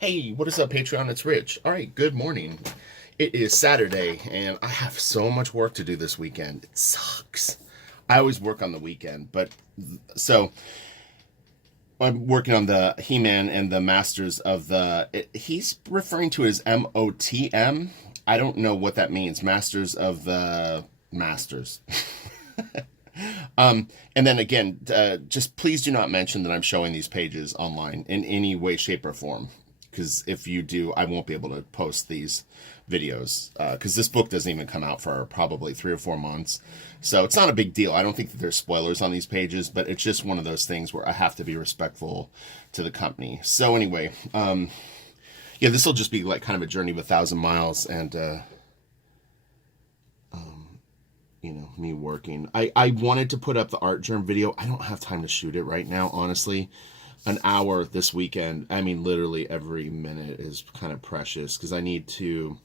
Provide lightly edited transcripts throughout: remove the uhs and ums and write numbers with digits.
Hey, what is up, Patreon? It's Rich. All right, good morning. It is Saturday, and I have so much work to do this weekend. It sucks. I always work on the weekend, but so I'm working on the He-Man and the Masters of he's referring to as MOTM. I don't know what that means. Masters of the Masters. And then again, just please do not mention that I'm showing these pages online in any way, shape, or form. Because if you do, I won't be able to post these videos. Because this book doesn't even come out for probably 3 or 4 months. So it's not a big deal. I don't think that there's spoilers on these pages, but it's just one of those things where I have to be respectful to the company. So anyway, yeah, this will just be like kind of a journey of 1,000 miles, and me working. I wanted to put up the art germ video. I don't have time to shoot it right now, honestly. An hour this weekend, I mean, literally every minute is kind of precious because I need to.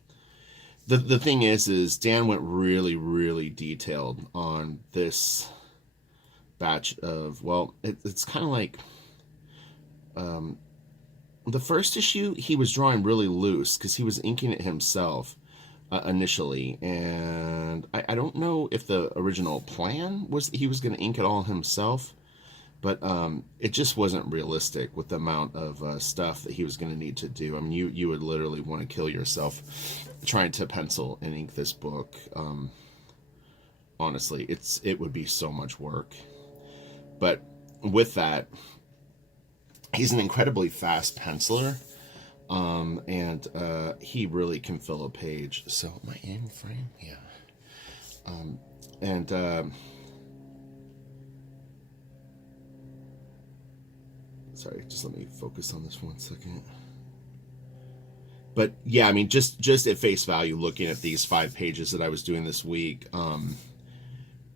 The thing is Dan went really, really detailed on this batch of, well, it's kind of like the first issue, he was drawing really loose because he was inking it himself initially, and I don't know if the original plan was that he was going to ink it all himself, but it just wasn't realistic with the amount of stuff that he was going to need to do. I mean, you would literally want to kill yourself trying to pencil and ink this book. Honestly, it would be so much work. But with that, he's an incredibly fast penciler, and he really can fill a page. So, am I in frame? Yeah. And sorry, just let me focus on this 1 second. But yeah, I mean, just at face value, looking at these 5 pages that I was doing this week,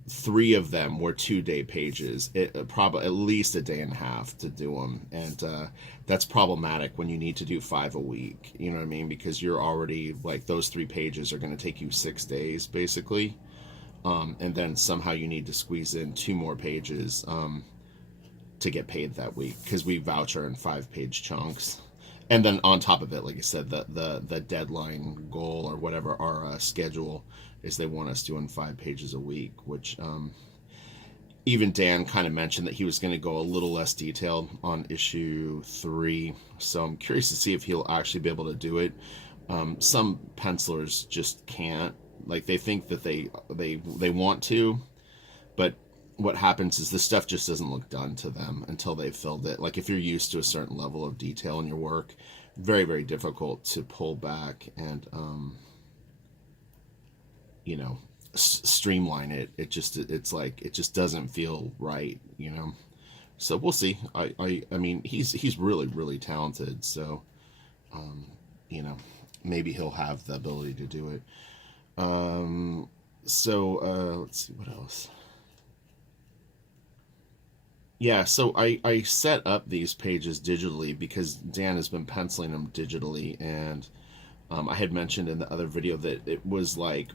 3 of them were 2-day pages. It probably at least a day and a half to do them, and that's problematic when you need to do 5 a week. You know what I mean? Because you're already like those 3 pages are going to take you 6 days basically, and then somehow you need to squeeze in 2 more pages to get paid that week because we voucher in 5-page chunks. And then on top of it, like I said, the deadline goal or whatever our schedule is, they want us doing 5 pages a week, which even Dan kind of mentioned that he was going to go a little less detailed on issue 3. So I'm curious to see if he'll actually be able to do it. Some pencilers just can't. Like, they think that they want to, but what happens is the stuff just doesn't look done to them until they've filled it. Like, if you're used to a certain level of detail in your work, very, very difficult to pull back and streamline it. It's like it just doesn't feel right. So we'll see. I mean, he's really, really talented, so you know maybe he'll have the ability to do it. So let's see what else. Yeah, so I set up these pages digitally because Dan has been penciling them digitally, and I had mentioned in the other video that it was like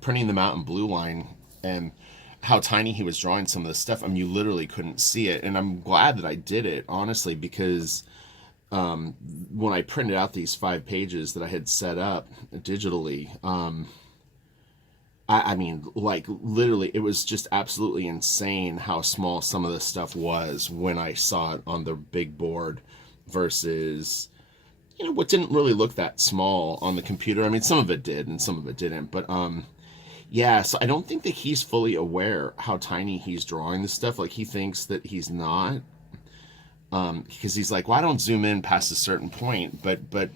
printing them out in Blue Line and how tiny he was drawing some of this stuff. I mean, you literally couldn't see it, and I'm glad that I did it, honestly, because when I printed out these 5 pages that I had set up digitally, I mean, like, literally, it was just absolutely insane how small some of this stuff was when I saw it on the big board versus, what didn't really look that small on the computer. I mean, some of it did and some of it didn't. But, yeah, so I don't think that he's fully aware how tiny he's drawing this stuff. Like, he thinks that he's not. Because he's like, well, I don't zoom in past a certain point. But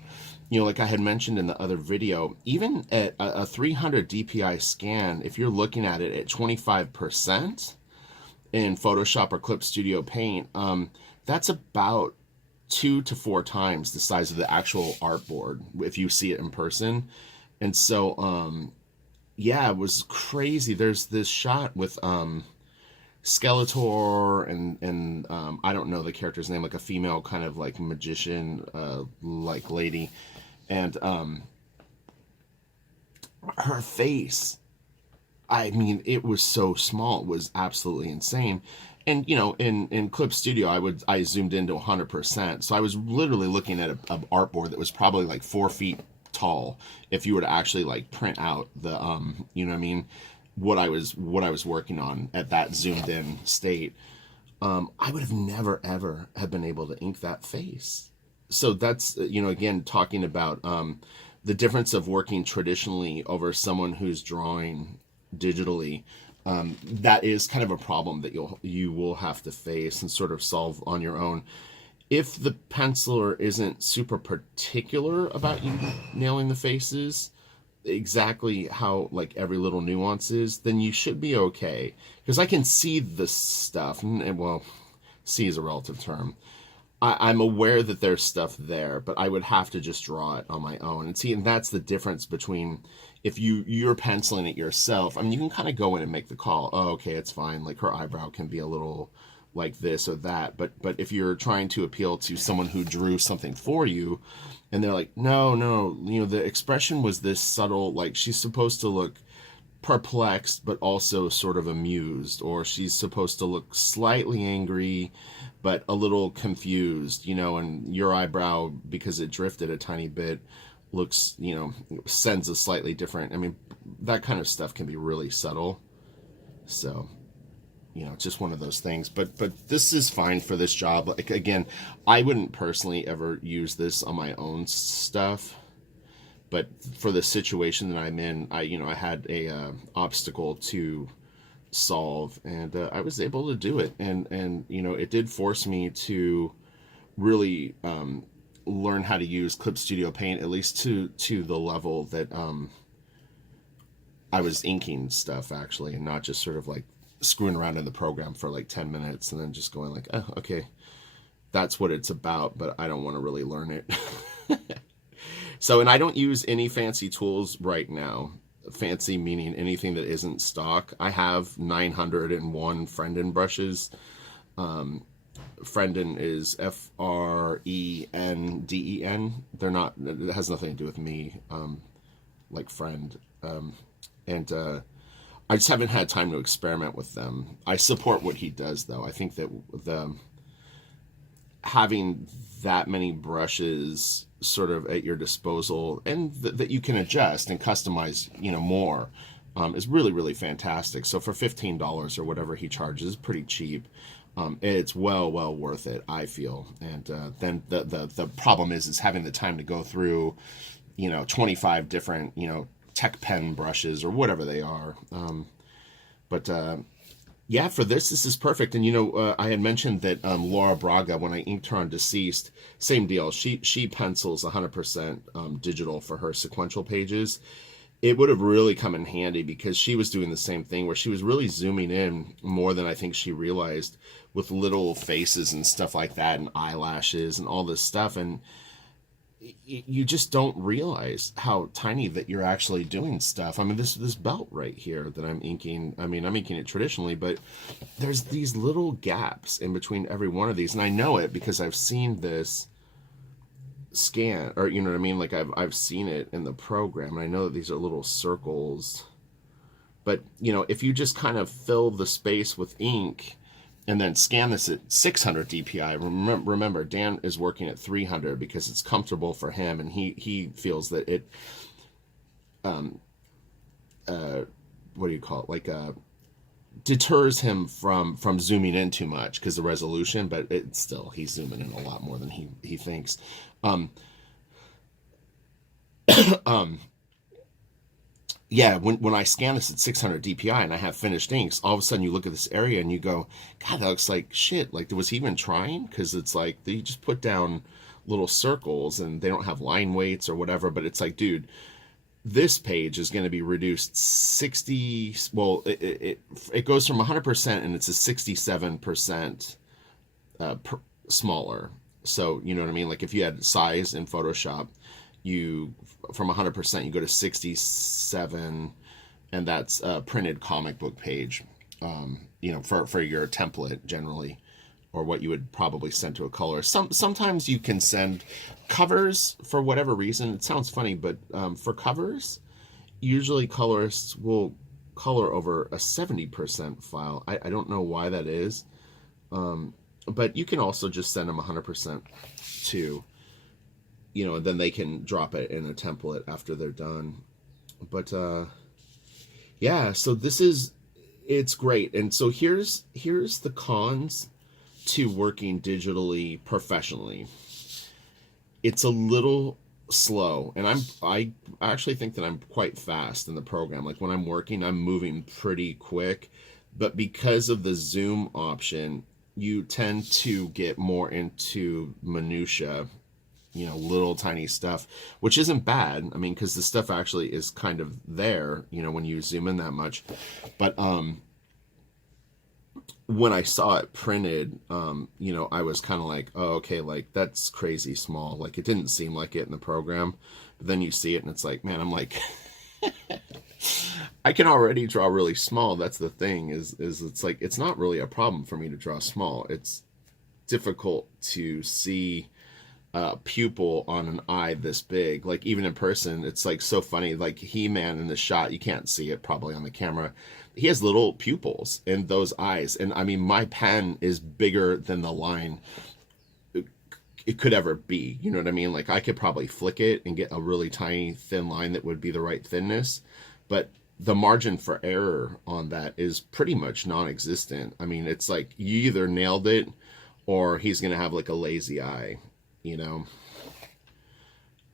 like I had mentioned in the other video, even at a 300 DPI scan, if you're looking at it at 25% in Photoshop or Clip Studio Paint, that's about 2 to 4 times the size of the actual artboard if you see it in person. And so, yeah, it was crazy. There's this shot with Skeletor and I don't know the character's name, like a female kind of like magician like lady, and her face, I mean, it was so small, it was absolutely insane. And in Clip Studio, I zoomed into 100%, so I was literally looking at a artboard that was probably like 4 feet tall. If you were to actually like print out the you know what I mean, what I was working on at that zoomed in state, I would have never ever have been able to ink that face. So that's again talking about the difference of working traditionally over someone who's drawing digitally. That is kind of a problem that you will have to face and sort of solve on your own. If the penciler isn't super particular about you nailing the faces exactly how like every little nuance is, then you should be okay. Because I can see the stuff, and well, see is a relative term. I'm aware that there's stuff there, but I would have to just draw it on my own. And see, and that's the difference between if you're penciling it yourself. I mean, you can kind of go in and make the call. Oh, okay, it's fine. Like her eyebrow can be a little like this or that. But if you're trying to appeal to someone who drew something for you, and they're like, no, no, the expression was this subtle. Like she's supposed to look perplexed but also sort of amused, or she's supposed to look slightly angry but a little confused, and your eyebrow, because it drifted a tiny bit, looks, sends a slightly different. I mean, that kind of stuff can be really subtle. So it's just one of those things. But this is fine for this job. Like, again, I wouldn't personally ever use this on my own stuff, but for the situation that I'm in, I had a obstacle to solve, and I was able to do it. And it did force me to really learn how to use Clip Studio Paint, at least to the level that I was inking stuff actually, and not just sort of like screwing around in the program for like 10 minutes and then just going like, oh, okay, that's what it's about, but I don't want to really learn it. So, and I don't use any fancy tools right now. Fancy meaning anything that isn't stock. I have 901 Frenden brushes. Frenden is Frenden. They're not, it has nothing to do with me, like friend. And I just haven't had time to experiment with them. I support what he does, though. I think that the having that many brushes sort of at your disposal, and that you can adjust and customize, more, is really, really fantastic. So for $15 or whatever he charges, pretty cheap. It's well worth it, I feel. And then the problem is having the time to go through, 25 different, tech pen brushes or whatever they are. But yeah, for this is perfect. And I had mentioned that Laura Braga, when I inked her on Deceased, same deal. She pencils 100% digital for her sequential pages. It would have really come in handy because she was doing the same thing where she was really zooming in more than I think she realized, with little faces and stuff like that, and eyelashes and all this stuff. And you just don't realize how tiny that you're actually doing stuff. I mean, this belt right here that I'm inking, I mean, I'm inking it traditionally, but there's these little gaps in between every one of these. And I know it because I've seen this scan, or you know what I mean? Like I've seen it in the program, and I know that these are little circles. But, if you just kind of fill the space with ink, and then scan this at 600 DPI. Remember, Dan is working at 300 because it's comfortable for him, and he feels that it, what do you call it? Like, deters him from zooming in too much because the resolution, but it's still, he's zooming in a lot more than he thinks. Yeah, when I scan this at 600 DPI and I have finished inks, all of a sudden you look at this area and you go, God, that looks like shit. Like, was he even trying? Because it's like, they just put down little circles and they don't have line weights or whatever, but it's like, dude, this page is going to be reduced 60, well, it goes from 100% and it's a 67% smaller. So, you know what I mean? Like, if you had size in Photoshop, you from 100% you go to 67, and that's a printed comic book page, for your template generally, or what you would probably send to a color. Sometimes you can send covers for whatever reason. It sounds funny, but for covers, usually colorists will color over a 70% file. I don't know why that is. But you can also just send them 100% to, and then they can drop it in a template after they're done. But yeah, so it's great. And so here's the cons to working digitally professionally. It's a little slow, and I actually think that I'm quite fast in the program. Like when I'm working, I'm moving pretty quick, but because of the zoom option, you tend to get more into minutia, little tiny stuff, which isn't bad. I mean, because the stuff actually is kind of there, when you zoom in that much. But when I saw it printed, I was kind of like, oh, okay, like that's crazy small. Like it didn't seem like it in the program. But then you see it and it's like, man, I'm like, I can already draw really small. That's the thing is it's like, it's not really a problem for me to draw small. It's difficult to see a pupil on an eye this big. Like even in person, it's like so funny. Like He-Man in the shot, you can't see it probably on the camera. He has little pupils in those eyes. And I mean, my pen is bigger than the line it could ever be. You know what I mean? Like I could probably flick it and get a really tiny thin line that would be the right thinness. But the margin for error on that is pretty much non-existent. I mean, it's like you either nailed it or he's going to have like a lazy eye, and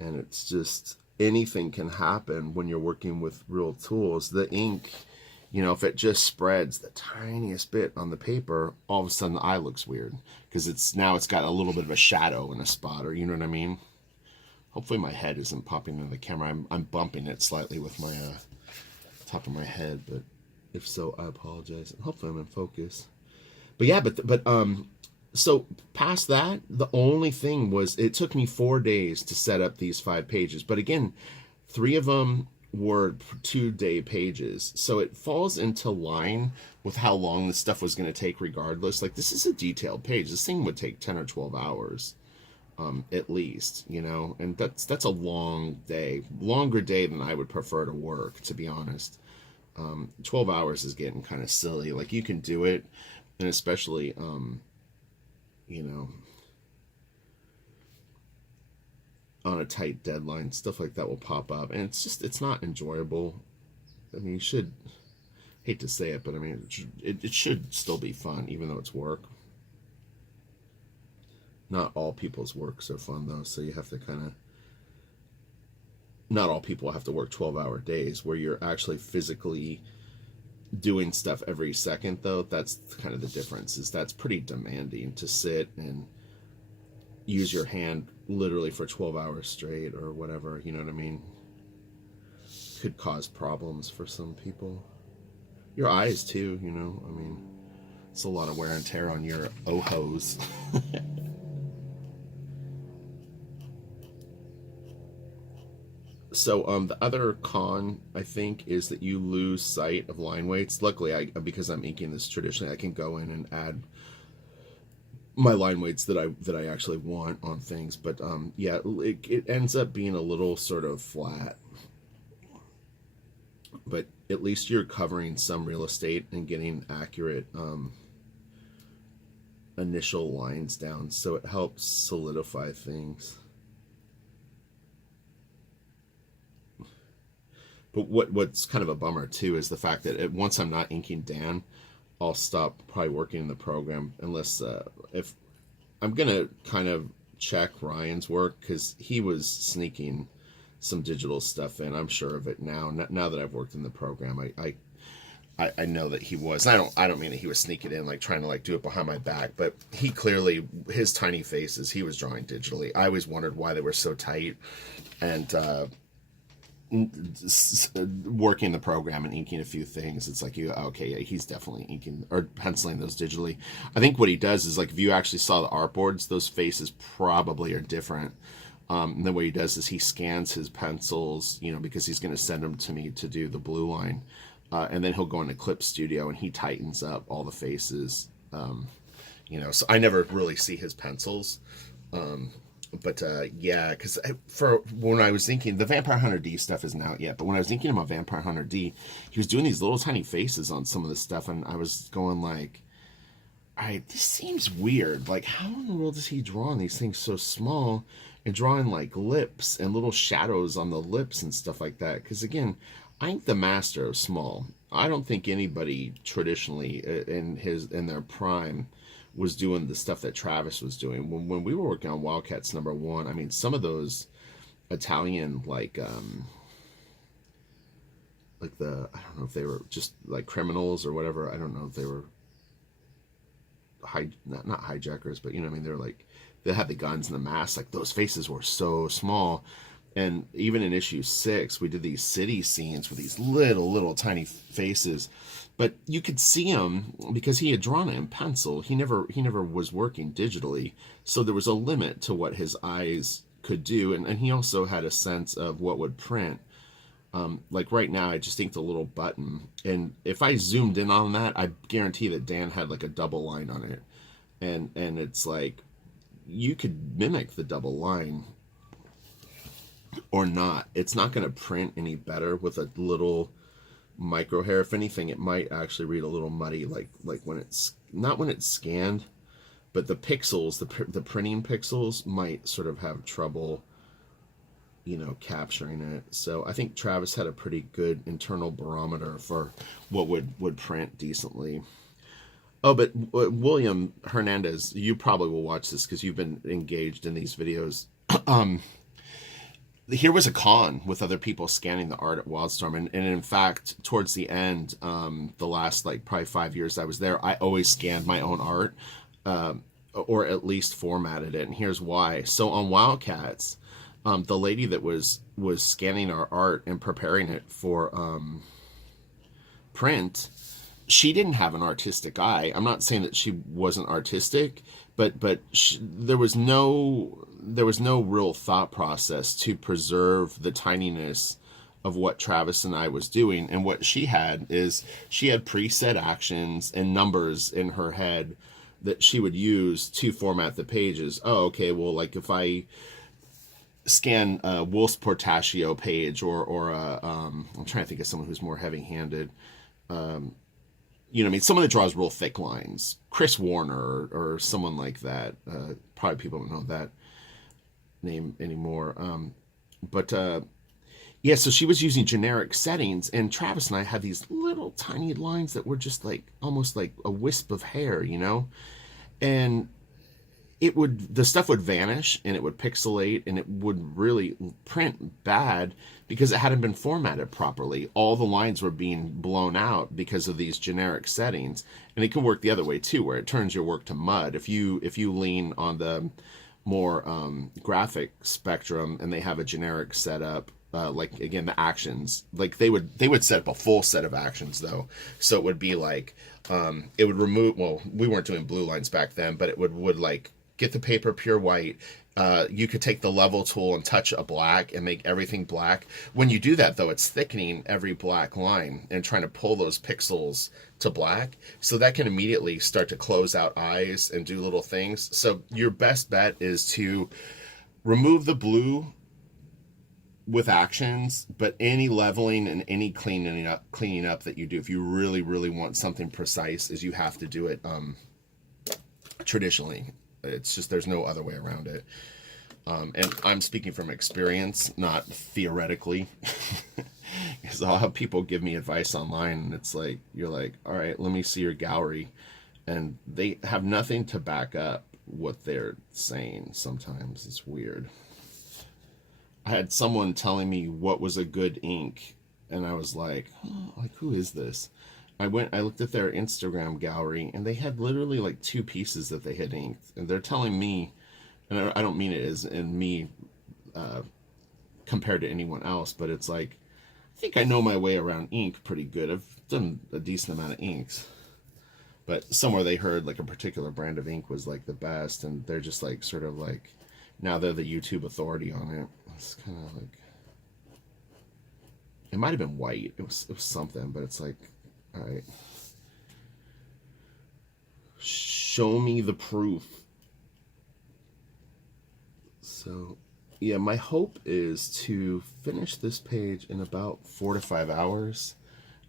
it's just anything can happen when you're working with real tools. The ink, if it just spreads the tiniest bit on the paper, all of a sudden the eye looks weird because it's got a little bit of a shadow in a spot, or you know what I mean. Hopefully my head isn't popping into the camera. I'm bumping it slightly with my top of my head, but if so, I apologize. Hopefully I'm in focus. But yeah, so past that, the only thing was it took me 4 days to set up these 5 pages. But again, 3 of them were 2-day pages. So it falls into line with how long this stuff was going to take regardless. Like this is a detailed page. This thing would take 10 or 12 hours at least, and that's a long day, longer day than I would prefer to work, to be honest. 12 hours is getting kind of silly. Like you can do it, and especially on a tight deadline, stuff like that will pop up, and it's not enjoyable. I mean, you should, hate to say it, but I mean, it should still be fun, even though it's work. Not all people's works are fun though, so you have to not all people have to work 12-hour days where you're actually physically doing stuff every second though. That's kind of the difference, is that's pretty demanding to sit and use your hand literally for 12 hours straight or whatever, you know what I mean? Could cause problems for some people. Your eyes too, I mean, it's a lot of wear and tear on your ojos. So the other con, I think, is that you lose sight of line weights. Luckily, because I'm inking this traditionally, I can go in and add my line weights that I actually want on things. But yeah, it ends up being a little sort of flat. But at least you're covering some real estate and getting accurate initial lines down, so it helps solidify things. But what's kind of a bummer too is the fact that once I'm not inking Dan, I'll stop probably working in the program unless if I'm gonna kind of check Ryan's work, because he was sneaking some digital stuff in. I'm sure of it now. Now that I've worked in the program, I know that he was. I don't mean that he was sneaking in like trying to like do it behind my back, but he clearly, his tiny faces, he was drawing digitally. I always wondered why they were so tight, and working the program and inking a few things, it's like okay, yeah, he's definitely inking or penciling those digitally. I think what he does is, like, if you actually saw the artboards, those faces probably are different. And then what he does is he scans his pencils, because he's going to send them to me to do the blue line, and then he'll go into Clip Studio and he tightens up all the faces. So I never really see his pencils. But yeah, because for when I was thinking, the Vampire Hunter D stuff isn't out yet, but when I was thinking about Vampire Hunter D, he was doing these little tiny faces on some of the stuff, and I was going like, this seems weird. Like, how in the world is he drawing these things so small and drawing like lips and little shadows on the lips and stuff like that? Because again, I'm the master of small. I don't think anybody traditionally in their prime was doing the stuff that Travis was doing. When we were working on Wildcats #1, I mean, some of those Italian like the, I don't know if they were just like criminals or whatever. I don't know if they were not hijackers, but you know what I mean. They're like, they had the guns and the masks. Like those faces were so small. And even in issue 6, we did these city scenes with these little tiny faces, but you could see him because he had drawn it in pencil. He never was working digitally, so there was a limit to what his eyes could do, and he also had a sense of what would print. Like right now, I just inked a little button, and if I zoomed in on that, I guarantee that Dan had like a double line on it, and it's like you could mimic the double line or not. It's not going to print any better with a little micro hair. If anything, it might actually read a little muddy, like when it's not when it's scanned, but the pixels, the printing pixels might sort of have trouble, capturing it. So I think Travis had a pretty good internal barometer for what would print decently. Oh, but William Hernandez, you probably will watch this because you've been engaged in these videos. Here was a con with other people scanning the art at Wildstorm, and in fact, towards the end, the last probably 5 years I was there, I always scanned my own art, or at least formatted it. And here's why. So on Wildcats, the lady that was scanning our art and preparing it for print, she didn't have an artistic eye. I'm not saying that she wasn't artistic, but there was no real thought process to preserve the tininess of what Travis and I was doing. And what she had is she had preset actions and numbers in her head that she would use to format the pages. Oh, okay, well, like if I scan a Wolf's Portaccio page or I'm trying to think of someone who's more heavy-handed. You know what I mean? Someone that draws real thick lines. Chris Warner or someone like that. Probably people don't know that name anymore. Yeah, so she was using generic settings, and Travis and I had these little tiny lines that were just like almost like a wisp of hair, and the stuff would vanish and it would pixelate and it would really print bad because it hadn't been formatted properly. All the lines were being blown out because of these generic settings. And it can work the other way too, where it turns your work to mud. If you lean on the more graphic spectrum and they have a generic setup, like again the actions, like they would set up a full set of actions though, so it would be like it would remove, well, we weren't doing blue lines back then, but it would like get the paper pure white. You could take the level tool and touch a black and make everything black. When you do that, though, it's thickening every black line and trying to pull those pixels to black. So that can immediately start to close out eyes and do little things. So your best bet is to remove the blue with actions, but any leveling and any cleaning up that you do, if you really, really want something precise, is you have to do it traditionally. It's just, there's no other way around it. And I'm speaking from experience, not theoretically. Because I'll have people give me advice online, and it's like, you're like, all right, let me see your gallery. And they have nothing to back up what they're saying sometimes. It's weird. I had someone telling me what was a good ink, and I was like, oh, like, who is this? I looked at their Instagram gallery, and they had literally like 2 pieces that they had inked. And they're telling me, and I don't mean it as in me compared to anyone else, but it's like, I think I know my way around ink pretty good. I've done a decent amount of inks. But somewhere they heard like a particular brand of ink was like the best, and they're just like, sort of like, now they're the YouTube authority on it. It's kind of like, it might have been white. It was something, but it's like, all right, show me the proof. So yeah, my hope is to finish this page in about 4 to 5 hours,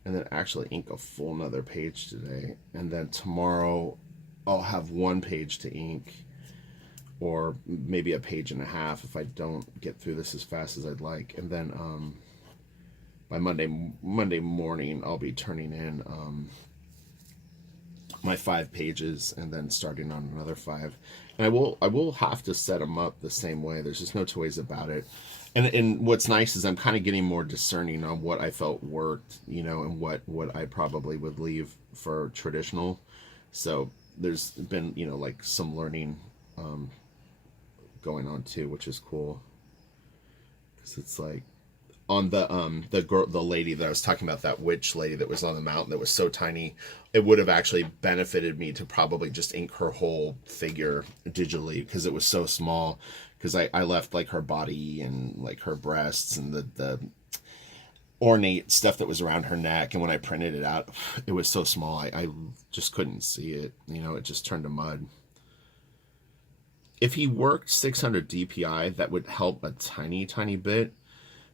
and then actually ink a full another page today, and then tomorrow I'll have one page to ink, or maybe a page and a half if I don't get through this as fast as I'd like. And then by Monday morning, I'll be turning in my 5 pages and then starting on another 5. And I will have to set them up the same way. There's just no two ways about it. And what's nice is I'm kind of getting more discerning on what I felt worked, and what I probably would leave for traditional. So there's been, like some learning going on too, which is cool. Because it's like on the lady that I was talking about, that witch lady that was on the mountain that was so tiny, it would have actually benefited me to probably just ink her whole figure digitally, because it was so small. Because I left like her body and like her breasts and the ornate stuff that was around her neck, and when I printed it out, it was so small I just couldn't see it. It just turned to mud. If he worked 600 DPI, that would help a tiny bit.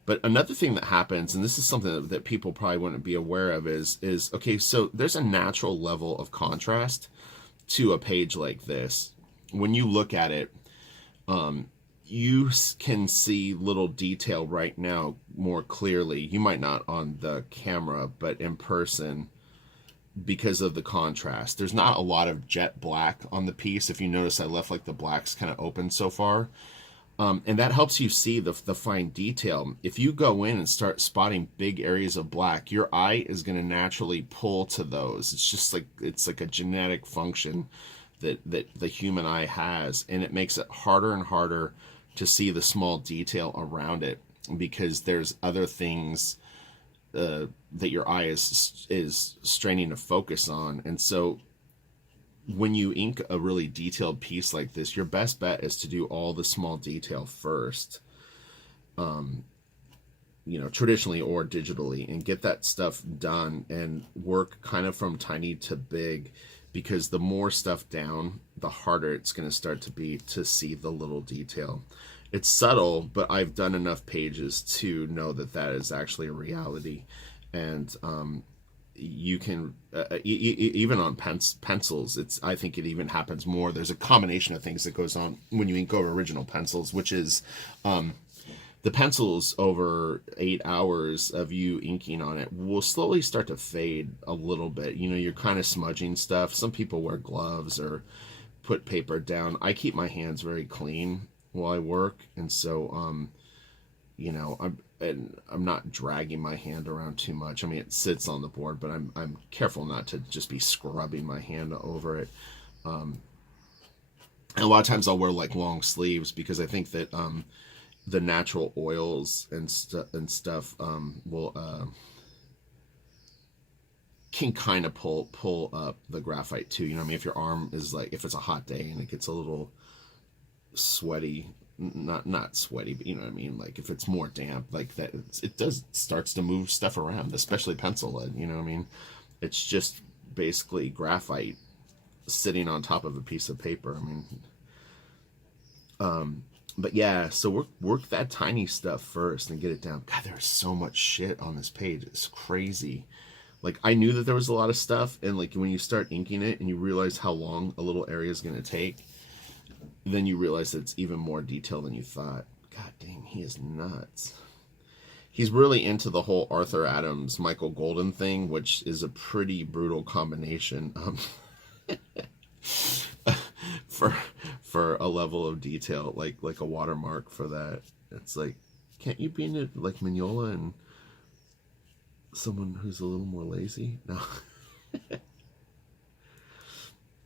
But another thing that happens, and this is something that people probably wouldn't be aware of, is okay, so there's a natural level of contrast to a page like this. When you look at it, you can see little detail right now more clearly. You might not on the camera, but in person, because of the contrast. There's not a lot of jet black on the piece. If you notice, I left like the blacks kind of open so far. And that helps you see the fine detail. If you go in and start spotting big areas of black, your eye is going to naturally pull to those. It's like a genetic function that the human eye has, and it makes it harder and harder to see the small detail around it, because there's other things that your eye is straining to focus on. And so when you ink a really detailed piece like this, your best bet is to do all the small detail first, traditionally or digitally, and get that stuff done and work kind of from tiny to big, because the more stuff down, the harder it's going to start to be to see the little detail. It's subtle, but I've done enough pages to know that is actually a reality. And you can even on pencils, I think it even happens more. There's a combination of things that goes on when you ink over original pencils, which is the pencils over 8 hours of you inking on it will slowly start to fade a little bit. You're kind of smudging stuff. Some people wear gloves or put paper down. I keep my hands very clean while I work, and so I'm not dragging my hand around too much. I mean, it sits on the board, but I'm careful not to just be scrubbing my hand over it. And a lot of times I'll wear like long sleeves, because I think that the natural oils and stuff will can kind of pull up the graphite too. I mean, if your arm is like, if it's a hot day and it gets a little sweaty, not sweaty, but you know what I mean, like if it's more damp like that, it starts to move stuff around, especially pencil lead. You know what I mean? It's just basically graphite sitting on top of a piece of paper. I mean, but yeah, so work that tiny stuff first and get it down. God, there's so much shit on this page. It's crazy. Like, I knew that there was a lot of stuff, and like when you start inking it and you realize how long a little area is going to take, then you realize that it's even more detail than you thought. God dang, he is nuts. He's really into the whole Arthur Adams, Michael Golden thing, which is a pretty brutal combination for a level of detail, like a watermark for that. It's like, can't you be into like Mignola and someone who's a little more lazy? No.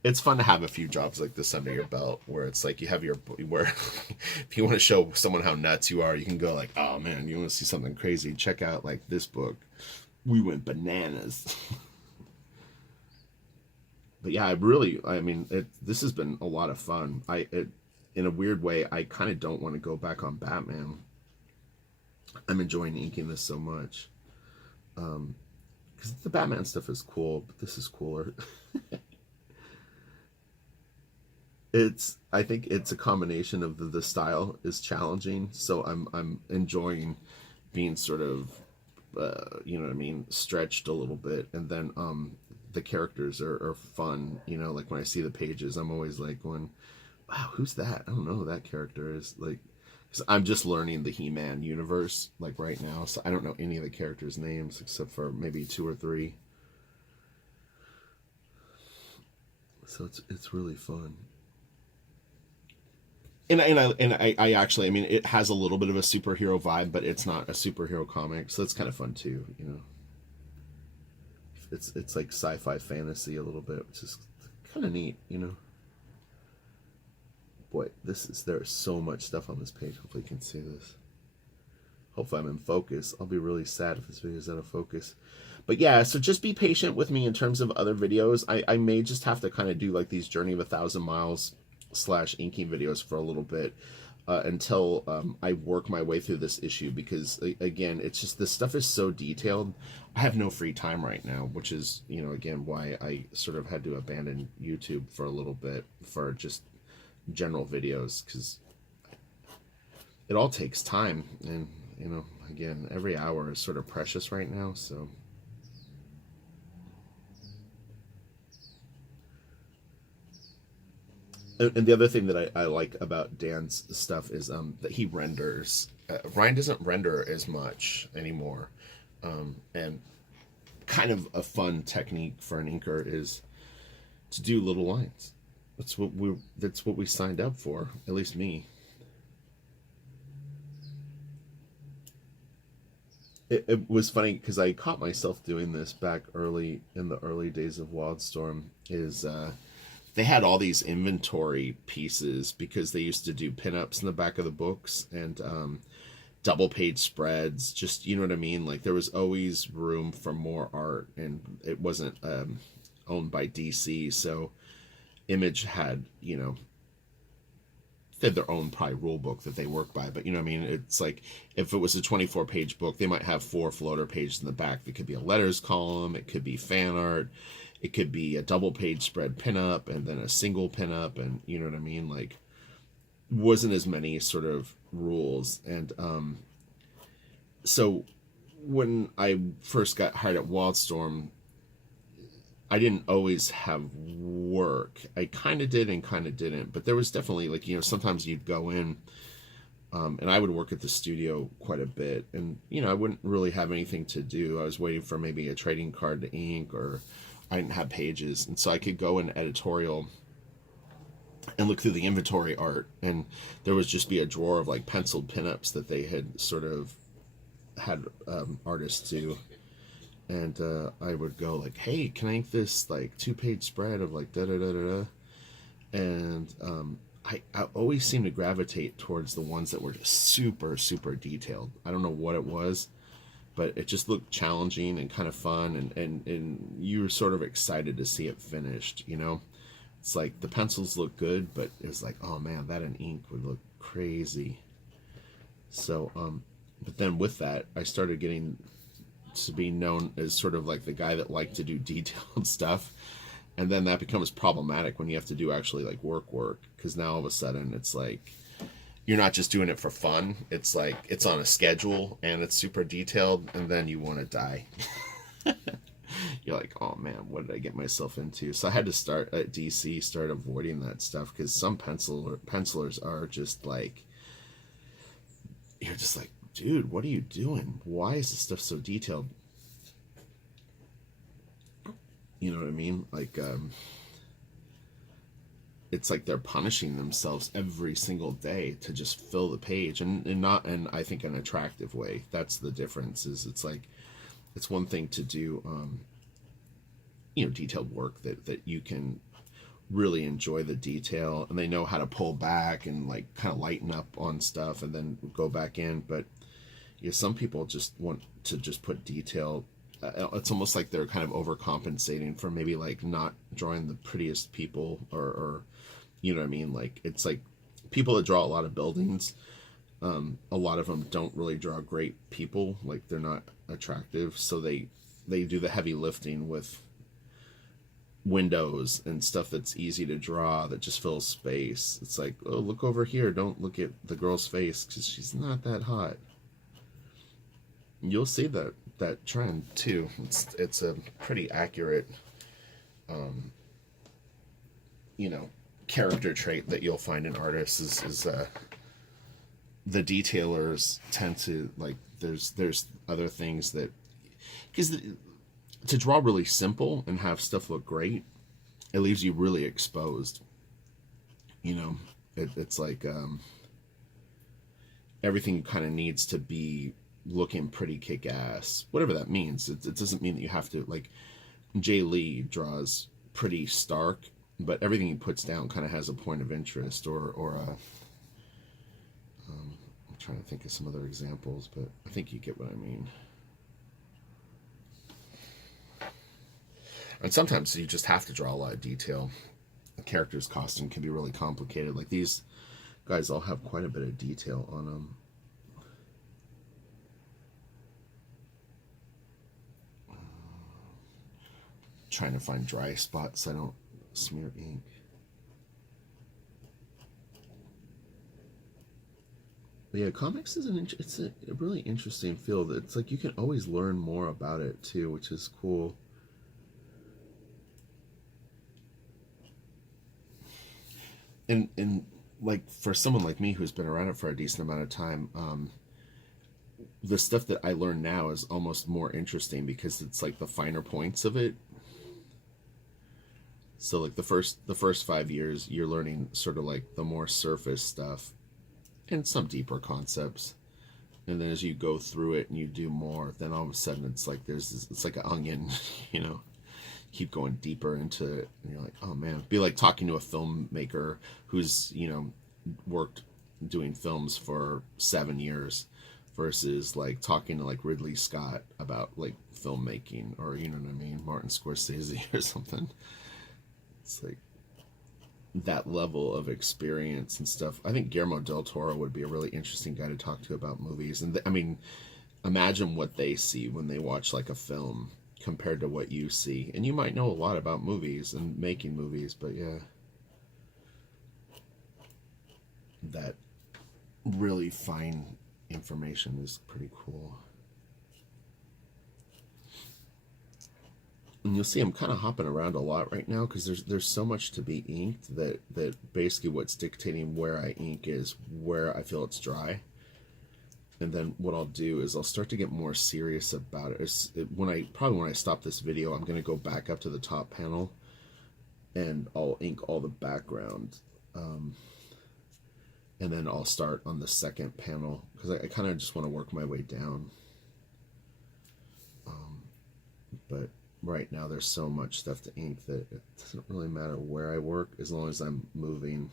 It's fun to have a few jobs like this under your belt, where it's like you have where if you want to show someone how nuts you are, you can go like, oh man, you want to see something crazy, check out like this book. We went bananas. But yeah, this has been a lot of fun. In a weird way, I kind of don't want to go back on Batman. I'm enjoying inking this so much. Because the Batman stuff is cool, but this is cooler. I think it's a combination of the style is challenging, so I'm enjoying being sort of you know what I mean, stretched a little bit, and then the characters are fun. You know, like when I see the pages, I'm always like going, wow, who's that? I don't know who that character is. Like, 'cause I'm just learning the He-Man universe like right now, so I don't know any of the characters' names except for maybe two or three. So it's really fun. And I actually, I mean, it has a little bit of a superhero vibe, but it's not a superhero comic, so it's kind of fun too. You know, it's like sci-fi fantasy a little bit, which is kind of neat. You know, boy, there's so much stuff on this page. Hopefully, you can see this. Hopefully, I'm in focus. I'll be really sad if this video is out of focus. But yeah, so just be patient with me in terms of other videos. I may just have to kind of do like these Journey of 1,000 Miles / inking videos for a little bit until I work my way through this issue, because again, it's just, this stuff is so detailed. I have no free time right now, which is, you know, again, why I sort of had to abandon YouTube for a little bit for just general videos, because it all takes time, and you know, again, every hour is sort of precious right now. So and the other thing that I like about Dan's stuff is that he renders. Ryan doesn't render as much anymore, and kind of a fun technique for an inker is to do little lines. That's what we signed up for, at least me. It was funny because I caught myself doing this back early in the early days of Wildstorm. Is they had all these inventory pieces because they used to do pinups in the back of the books, and double page spreads. Just, you know what I mean? Like, there was always room for more art, and it wasn't owned by DC, so Image had, you know, they had their own probably rule book that they work by, but you know what I mean? It's like, if it was a 24-page book, they might have 4 floater pages in the back. It could be a letters column, it could be fan art, it could be a double page spread pinup, and then a single pinup, and you know what I mean? Like, wasn't as many sort of rules. And so when I first got hired at Wildstorm, I didn't always have work. I kind of did and kind of didn't, but there was definitely, like, you know, sometimes you'd go in, and I would work at the studio quite a bit, and you know, I wouldn't really have anything to do. I was waiting for maybe a trading card to ink, or I didn't have pages, and so I could go in editorial and look through the inventory art, and there would just be a drawer of like penciled pinups that they had sort of had artists do. And I would go like, hey, can I ink this like 2-page spread of like da da da da da? And I always seem to gravitate towards the ones that were just super, super detailed. I don't know what it was, but it just looked challenging and kind of fun, and you were sort of excited to see it finished, you know? It's like the pencils look good, but it's like, oh man, that in ink would look crazy. So, but then with that, I started getting to be known as sort of like the guy that liked to do detailed stuff, and then that becomes problematic when you have to do actually like work, because now all of a sudden it's like you're not just doing it for fun. It's like it's on a schedule and it's super detailed, and then you want to die. You're like, oh man, what did I get myself into? So I had to start at DC, start avoiding that stuff, because some pencilers are just like, you're just like, dude, what are you doing? Why is this stuff so detailed? You know what I mean? Like, it's like they're punishing themselves every single day to just fill the page, and not in, I think, an attractive way. That's the difference. Is it's like, it's one thing to do, you know, detailed work that you can really enjoy the detail, and they know how to pull back and like kind of lighten up on stuff and then go back in. But you know, some people just want to just put detail. It's almost like they're kind of overcompensating for maybe like not drawing the prettiest people, or you know what I mean? Like, it's like people that draw a lot of buildings, a lot of them don't really draw great people. Like, they're not attractive, so they do the heavy lifting with windows and stuff that's easy to draw, that just fills space. It's like, oh, look over here, don't look at the girl's face because she's not that hot. You'll see that trend too. It's a pretty accurate you know, character trait that you'll find in artists is the detailers tend to like. There's other things that because to draw really simple and have stuff look great, it leaves you really exposed. You know, it's like everything kind of needs to be looking pretty kick ass, whatever that means. It doesn't mean that you have to like. Jay Lee draws pretty stark, but everything he puts down kind of has a point of interest or a. I'm trying to think of some other examples, but I think you get what I mean. And sometimes you just have to draw a lot of detail. A character's costume can be really complicated. Like these guys all have quite a bit of detail on them. Trying to find dry spots so I don't smear ink. But yeah, comics is it's a really interesting field. It's like you can always learn more about it too, which is cool. And like for someone like me who's been around it for a decent amount of time, the stuff that I learn now is almost more interesting because it's like the finer points of it. So like the first 5 years, you're learning sort of like the more surface stuff and some deeper concepts. And then as you go through it and you do more, then all of a sudden it's like it's like an onion, you know. Keep going deeper into it, and you're like, oh man, it'd be like talking to a filmmaker who's worked doing films for 7 years versus like talking to like Ridley Scott about like filmmaking, or you know what I mean, Martin Scorsese or something. It's like that level of experience and stuff. I think Guillermo del Toro would be a really interesting guy to talk to about movies. And I mean, imagine what they see when they watch like a film compared to what you see. And you might know a lot about movies and making movies, but yeah, that really fine information is pretty cool. And you'll see I'm kind of hopping around a lot right now because there's so much to be inked that basically what's dictating where I ink is where I feel it's dry. And then what I'll do is I'll start to get more serious about it. When I stop this video, I'm gonna go back up to the top panel, and I'll ink all the background, and then I'll start on the second panel because I kind of just want to work my way down. But right now there's so much stuff to ink that it doesn't really matter where I work as long as I'm moving.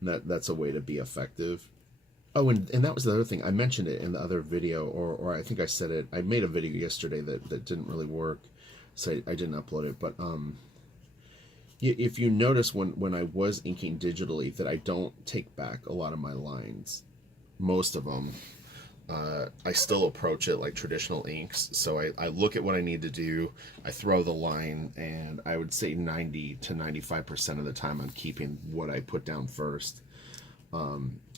And that's a way to be effective. Oh, and that was the other thing. I mentioned it in the other video, or I think I said it. I made a video yesterday that didn't really work, so I didn't upload it. But if you notice when I was inking digitally that I don't take back a lot of my lines, most of them, I still approach it like traditional inks. So I look at what I need to do, I throw the line, and I would say 90 to 95% of the time I'm keeping what I put down first.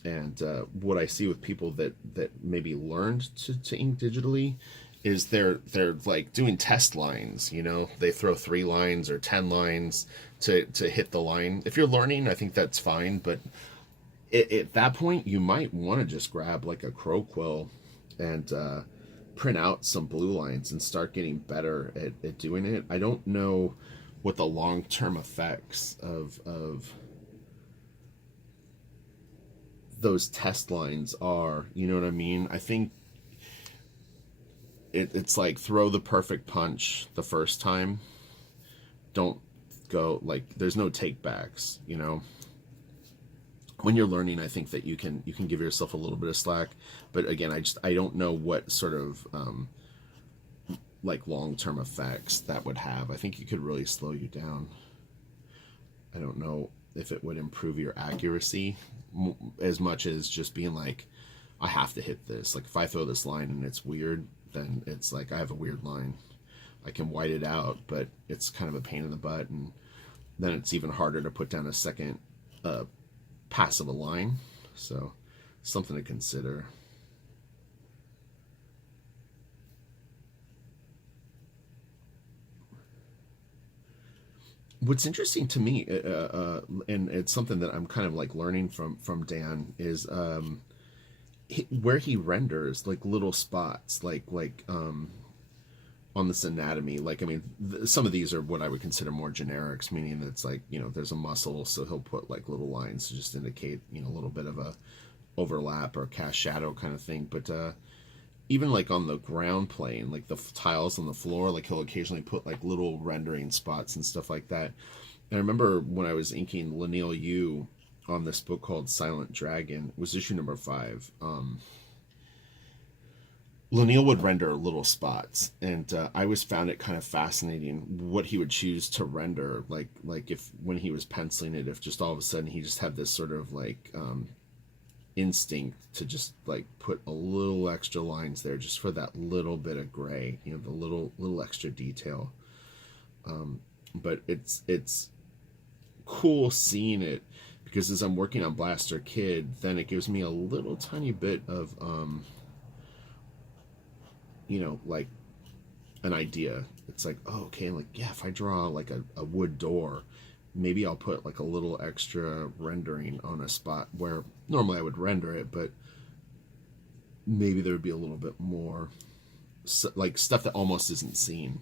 And what I see with people that maybe learned to ink digitally is they're like doing test lines. They throw 3 lines or 10 lines to hit the line. If you're learning, I think that's fine, but at that point you might want to just grab like a crow quill and print out some blue lines and start getting better at doing it. I don't know what the long-term effects of those test lines are, you know what I mean? I think it's like throw the perfect punch the first time. Don't go like there's no take backs, When you're learning, I think that you can give yourself a little bit of slack, but again, I don't know what sort of like long-term effects that would have. I think you could really slow you down. I don't know if it would improve your accuracy as much as just being like, I have to hit this. Like if I throw this line and it's weird, then it's like I have a weird line. I can white it out, but it's kind of a pain in the butt, and then it's even harder to put down a second pass of a line. So something to consider. What's interesting to me, and it's something that I'm kind of like learning from Dan, is where he renders like little spots, on this anatomy. Like, I mean, some of these are what I would consider more generics, meaning that it's like, there's a muscle, so he'll put like little lines to just indicate, a little bit of a overlap or cast shadow kind of thing. But even like on the ground plane, like the tiles on the floor, like he'll occasionally put like little rendering spots and stuff like that. And I remember when I was inking Lanil Yu on this book called Silent Dragon, it was issue number 5. Lanil would render little spots, and I always found it kind of fascinating what he would choose to render. Like if when he was penciling it, if just all of a sudden he just had this sort of like instinct to just like put a little extra lines there just for that little bit of gray, the little extra detail. But it's cool seeing it, because as I'm working on Blaster Kid, then it gives me a little tiny bit of like an idea. It's like, oh, okay, like, yeah, if I draw like a wood door, maybe I'll put like a little extra rendering on a spot where normally I would render it, but maybe there would be a little bit more like stuff that almost isn't seen.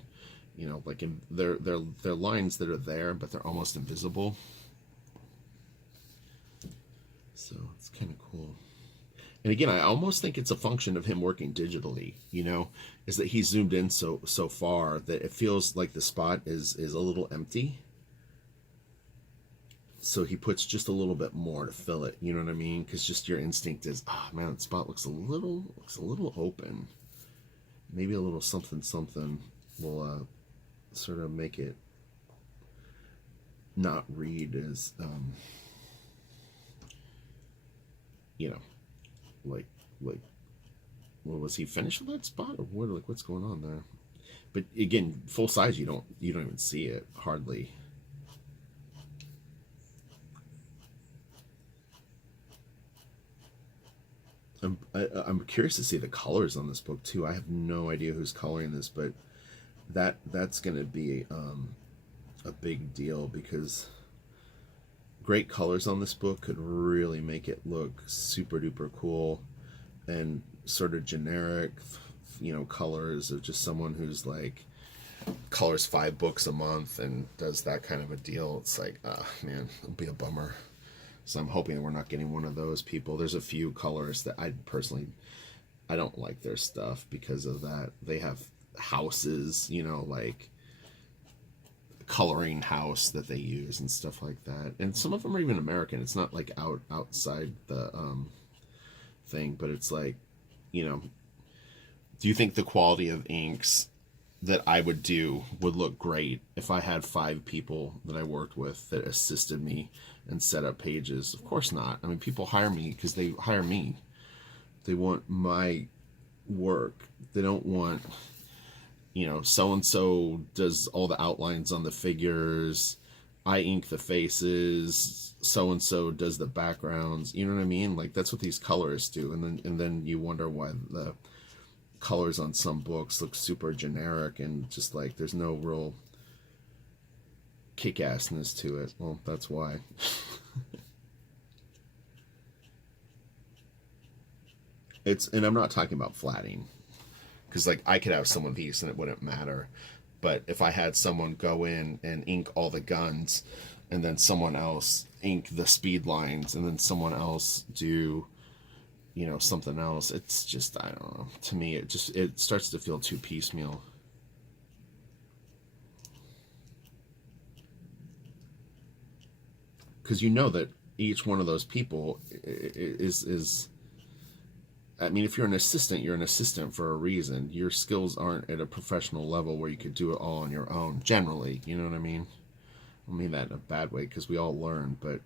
Like in they're lines that are there, but they're almost invisible. So it's kind of cool. And again, I almost think it's a function of him working digitally, is that he zoomed in so far that it feels like the spot is a little empty. So he puts just a little bit more to fill it, you know what I mean? Because just your instinct is, man, that spot looks a little open. Maybe a little something will sort of make it not read as you know like well, was he finished with that spot, or what? Like, what's going on there? But again, full size, you don't even see it hardly. I'm curious to see the colors on this book too. I have no idea who's coloring this, but that's going to be a big deal, because great colors on this book could really make it look super duper cool. And sort of generic, colors of just someone who's like colors 5 books a month and does that kind of a deal. It's like, man, it'll be a bummer. So I'm hoping that we're not getting one of those people. There's a few colors that I don't like their stuff because of that. They have houses, like coloring house that they use and stuff like that. And some of them are even American. It's not like outside the thing, but it's like, do you think the quality of inks that I would do would look great if I had 5 people that I worked with that assisted me and set up pages? Of course not. I mean, people hire me because they hire me. They want my work. They don't want, so and so does all the outlines on the figures. I ink the faces. So and so does the backgrounds. You know what I mean? Like, that's what these colorists do. And then you wonder why the colors on some books look super generic and just like there's no real kick-assness to it. Well, that's why. And I'm not talking about flatting, because like I could have some of these and it wouldn't matter. But if I had someone go in and ink all the guns, and then someone else ink the speed lines, and then someone else do, something else, it's just, I don't know. To me, it starts to feel too piecemeal. Because that each one of those people is I mean, if you're an assistant, you're an assistant for a reason. Your skills aren't at a professional level where you could do it all on your own, generally. You know what I mean? I don't mean that in a bad way, because we all learn, but,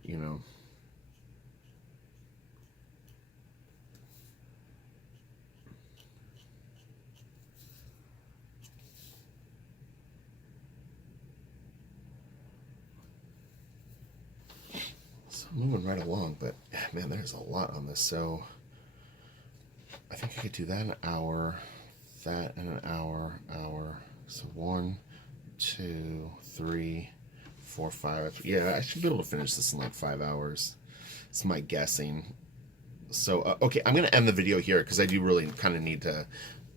So I'm moving right along, but, man, there's a lot on this. So I think I could do that in an hour, that in an hour. So 1, 2, 3, 4, 5. Yeah, I should be able to finish this in like 5 hours. It's my guessing. So, okay, I'm going to end the video here because I do really kind of need to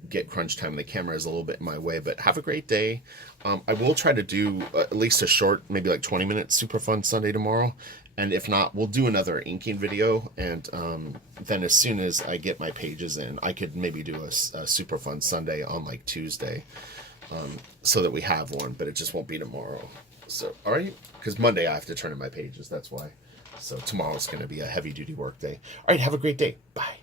get crunch time. The camera is a little bit in my way, but have a great day. I will try to do at least a short, maybe like 20 minutes Super Fun Sunday tomorrow. And if not, we'll do another inking video. And then as soon as I get my pages in, I could maybe do a Super Fun Sunday on like Tuesday, so that we have one, but it just won't be tomorrow. So, all right, because Monday I have to turn in my pages. That's why. So tomorrow's going to be a heavy duty work day. All right, have a great day. Bye.